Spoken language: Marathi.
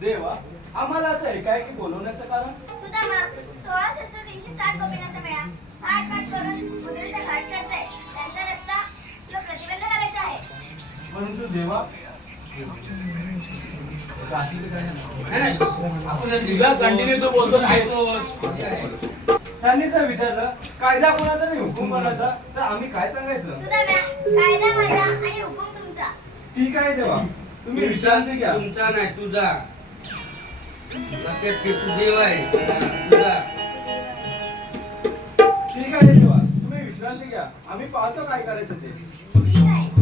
देवा आम्हाला असं आहे काय की बोलवण्याचं कारण सुदामा 16,360 गोपीनाथ मेळा आठ पाठ करून मुद्रेचा घाट करताय त्यांचा रस्ता तुला प्रतिबंध करायचा आहे. परंतु देवा कंटिन्यू तो बोलतो त्यांनी जर विचारलं कायदा कोणाचा आणि हुकूम कोणाचा तर आम्ही काय सांगायचं? सुधारणा, कायदा माझा आणि हुकूम तुमचा. ठीक आहे देवा, तुम्ही विश्रांती घ्या. तुमचा नाही तुझा. लक्षात ठेव, तू देव आहे तुझा. ठीक आहे देवा, तुम्ही विश्रांती घ्या. आम्ही पाहतो काय करायचं ते. ठीक आहे.